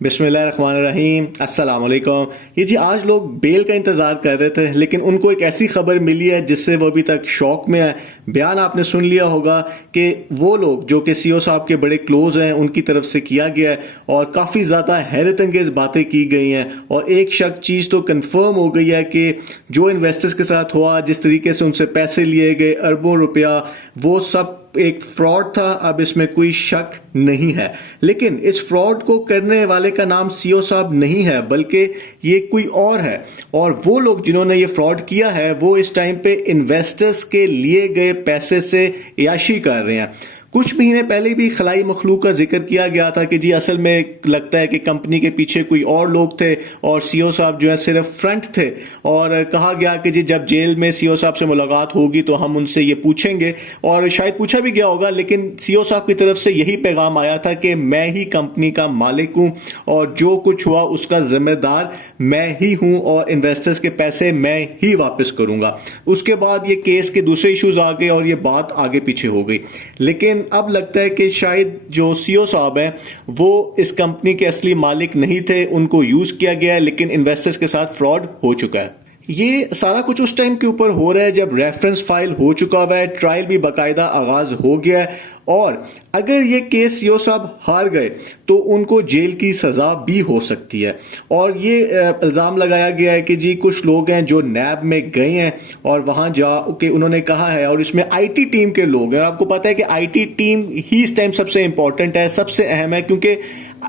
बिस्मिल्लाहिर्रहमानिर्रहीम, अस्सलाम वालेकुम। ये जी आज लोग बेल का इंतज़ार कर रहे थे, लेकिन उनको एक ऐसी खबर मिली है जिससे वो अभी तक शौक में है। बयान आपने सुन लिया होगा कि वो लोग जो कि सीओ साहब के बड़े क्लोज हैं उनकी तरफ से किया गया है और काफ़ी ज़्यादा हैरत अंगेज बातें की गई हैं। और एक शक चीज़ तो कंफर्म हो गई है कि जो इन्वेस्टर्स के साथ हुआ, जिस तरीके से उनसे पैसे लिए गए अरबों रुपया, वो सब एक फ्रॉड था। अब इसमें कोई शक नहीं है, लेकिन इस फ्रॉड को करने वाले का नाम सीओ साहब नहीं है, बल्कि ये कोई और है। और वो लोग जिन्होंने ये फ्रॉड किया है वो इस टाइम पे इन्वेस्टर्स के लिए गए पैसे से याशी कर रहे हैं। कुछ महीने पहले भी खलाई मखलूक का जिक्र किया गया था कि जी असल में लगता है कि कंपनी के पीछे कोई और लोग थे और सीओ साहब जो है सिर्फ फ्रंट थे। और कहा गया कि जी जब जेल में सीओ साहब से मुलाकात होगी तो हम उनसे ये पूछेंगे, और शायद पूछा भी गया होगा, लेकिन सीओ साहब की तरफ से यही पैगाम आया था कि मैं ही कंपनी का मालिक हूं और जो कुछ हुआ उसका जिम्मेदार मैं ही हूं और इन्वेस्टर्स के पैसे मैं ही वापस करूंगा। उसके बाद ये केस के दूसरे इश्यूज आ गए और ये बात आगे पीछे हो गई। लेकिन अब लगता है कि शायद जो सीओ साहब हैं वो इस कंपनी के असली मालिक नहीं थे, उनको यूज किया गया है, लेकिन इन्वेस्टर्स के साथ फ्रॉड हो चुका है। ये सारा कुछ उस टाइम के ऊपर हो रहा है जब रेफरेंस फाइल हो चुका हुआ है, ट्रायल भी बाकायदा आगाज हो गया है, और अगर ये केस सीओ साहब हार गए तो उनको जेल की सजा भी हो सकती है। और ये इल्ज़ाम लगाया गया है कि जी कुछ लोग हैं जो नैब में गए हैं और वहां जा के उन्होंने कहा है, और इसमें आईटी टीम के लोग हैं। आपको पता है कि आईटी टीम ही इस टाइम सबसे इंपॉर्टेंट है, सबसे अहम है, क्योंकि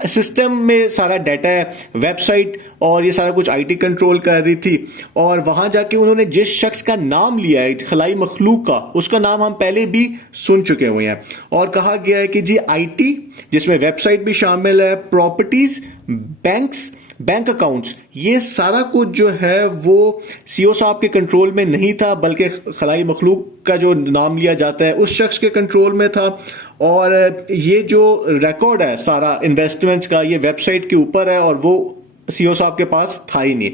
सिस्टम में सारा डाटा है, वेबसाइट और ये सारा कुछ आईटी कंट्रोल कर रही थी। और वहां जाके उन्होंने जिस शख्स का नाम लिया है खलाई मखलूक का, उसका नाम हम पहले भी सुन चुके हुए हैं। और कहा गया है कि जी आईटी, जिसमें वेबसाइट भी शामिल है, प्रॉपर्टीज, बैंक्स, बैंक अकाउंट्स, ये सारा कुछ जो है वो सीओ साहब के कंट्रोल में नहीं था, बल्कि खलाई मखलूक का जो नाम लिया जाता है उस शख्स के कंट्रोल में था। और ये जो रिकॉर्ड है सारा इन्वेस्टमेंट्स का, ये वेबसाइट के ऊपर है और वो सीओ साहब के पास था ही नहीं।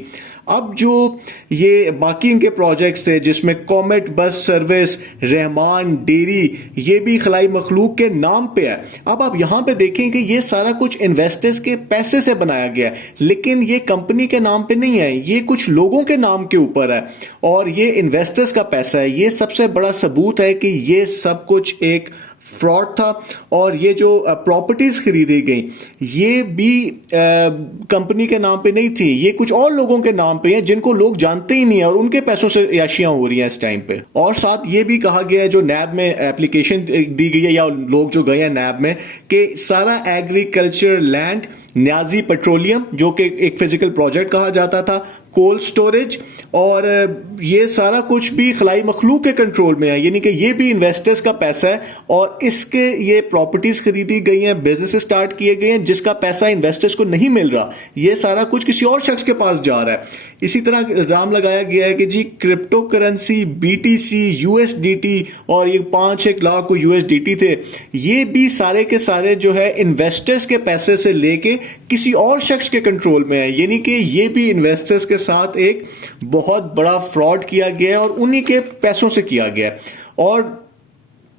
अब जो ये बाकी इनके प्रोजेक्ट्स थे जिसमें comet bus service, Rahman dairy, ये भी खलाई मखलूक के नाम पे है। अब आप यहां पे देखें कि ये सारा कुछ इन्वेस्टर्स के पैसे से बनाया गया है, लेकिन ये कंपनी के नाम पे नहीं है, ये कुछ लोगों के नाम के ऊपर है और ये इन्वेस्टर्स का पैसा है। ये सबसे बड़ा सबूत है कि ये सब कुछ एक फ्रॉड था। और ये जो प्रॉपर्टीज खरीदी गई ये भी कंपनी के नाम पे नहीं थी, ये कुछ और लोगों के नाम पे हैं जिनको लोग जानते ही नहीं है और उनके पैसों से याशियां हो रही हैं इस टाइम पे। और साथ ये भी कहा गया है, जो नैब में एप्लीकेशन दी गई है या लोग जो गए हैं नैब में, कि सारा एग्रीकल्चर लैंड, न्याजी पेट्रोलियम जो कि एक फिजिकल प्रोजेक्ट कहा जाता था, कोल्ड स्टोरेज, और ये सारा कुछ भी खलाई मखलूक के कंट्रोल में है, यानी कि ये भी इन्वेस्टर्स का पैसा है। और इसके ये प्रॉपर्टीज खरीदी गई हैं, बिजनेस स्टार्ट किए गए हैं जिसका पैसा इन्वेस्टर्स को नहीं मिल रहा, ये सारा कुछ किसी और शख्स के पास जा रहा है। इसी तरह इल्जाम लगाया गया है कि जी क्रिप्टो करेंसी, बीटीसी, यूएसडीटी, और ये 5-1 लाख यूएसडीटी थे, ये भी सारे के सारे जो है इन्वेस्टर्स के पैसे से लेके किसी और शख्स के कंट्रोल में है, यानी कि ये भी इन्वेस्टर्स के साथ एक बहुत बड़ा फ्रॉड किया गया है और उन्हीं के पैसों से किया गया है। और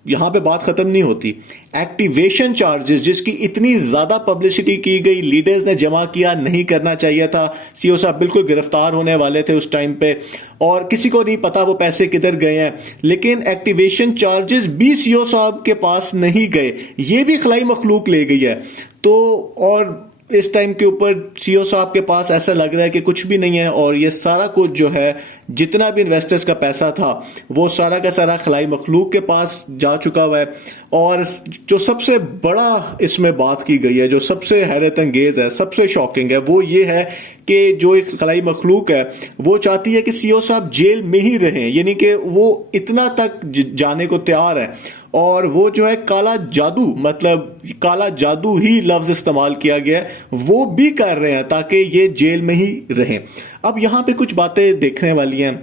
यहां पे बात खत्म नहीं होती। एक्टिवेशन चार्जेस जिसकी इतनी ज्यादा पब्लिसिटी की गई, लीडर्स ने जमा किया, नहीं करना चाहिए था, सीओ साहब बिल्कुल गिरफ्तार होने वाले थे उस टाइम पे और किसी को नहीं पता वो पैसे किधर गए हैं, लेकिन एक्टिवेशन चार्जेस भी सीओ साहब के पास नहीं गए, ये भी खलाई मखलूक ले गई है। तो और इस टाइम के ऊपर सीओ साहब के पास ऐसा लग रहा है कि कुछ भी नहीं है और ये सारा कुछ जो है, जितना भी इन्वेस्टर्स का पैसा था वो सारा का सारा खलाई मखलूक के पास जा चुका हुआ है। और जो सबसे बड़ा इसमें बात की गई है, जो सबसे हैरत अंगेज है, सबसे शॉकिंग है, वो ये है कि जो एक खलाई मखलूक है वो चाहती है कि सीओ साहब जेल में ही रहें, यानी कि वो इतना तक जाने को तैयार है। और वो जो है काला जादू, मतलब काला जादू ही लफ्ज इस्तेमाल किया गया है, वो भी कर रहे हैं ताकि ये जेल में ही रहें। अब यहां पे कुछ बातें देखने वाली हैं।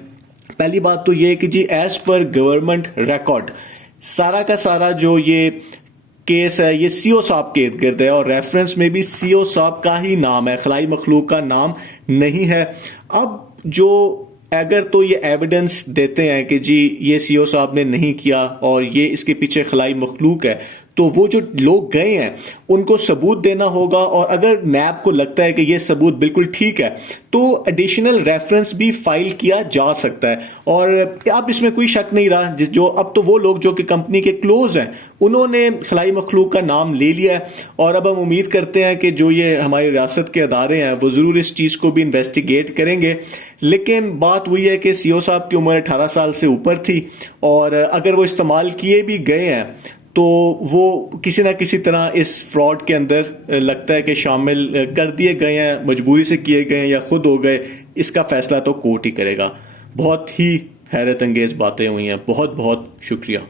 पहली बात तो ये कि जी एज पर गवर्नमेंट रिकॉर्ड सारा का सारा जो ये केस है ये सीओ साहब के इर्द गिर्द है और रेफरेंस में भी सीओ साहब का ही नाम है, खलाई मखलूक का नाम नहीं है। अब जो अगर तो ये एविडेंस देते हैं कि जी ये सीओ साहब ने नहीं किया और ये इसके पीछे खलाई मखलूक है, तो वो जो लोग गए हैं उनको सबूत देना होगा, और अगर नैब को लगता है कि ये सबूत बिल्कुल ठीक है तो एडिशनल रेफरेंस भी फाइल किया जा सकता है। और अब इसमें कोई शक नहीं रहा, जो अब तो वो लोग जो कि कंपनी के क्लोज हैं उन्होंने खलाई मखलूक का नाम ले लिया है, और अब हम उम्मीद करते हैं कि जो ये हमारी रियासत के अदारे हैं वो ज़रूर इस चीज़ को भी इन्वेस्टिगेट करेंगे। लेकिन बात वही है कि सीईओ साहब की उम्र 18 साल से ऊपर थी, और अगर वो इस्तेमाल किए भी गए हैं तो वो किसी ना किसी तरह इस फ्रॉड के अंदर लगता है कि शामिल कर दिए गए हैं, मजबूरी से किए गए हैं या खुद हो गए, इसका फैसला तो कोर्ट ही करेगा। बहुत ही हैरत अंगेज बातें हुई हैं। बहुत बहुत शुक्रिया।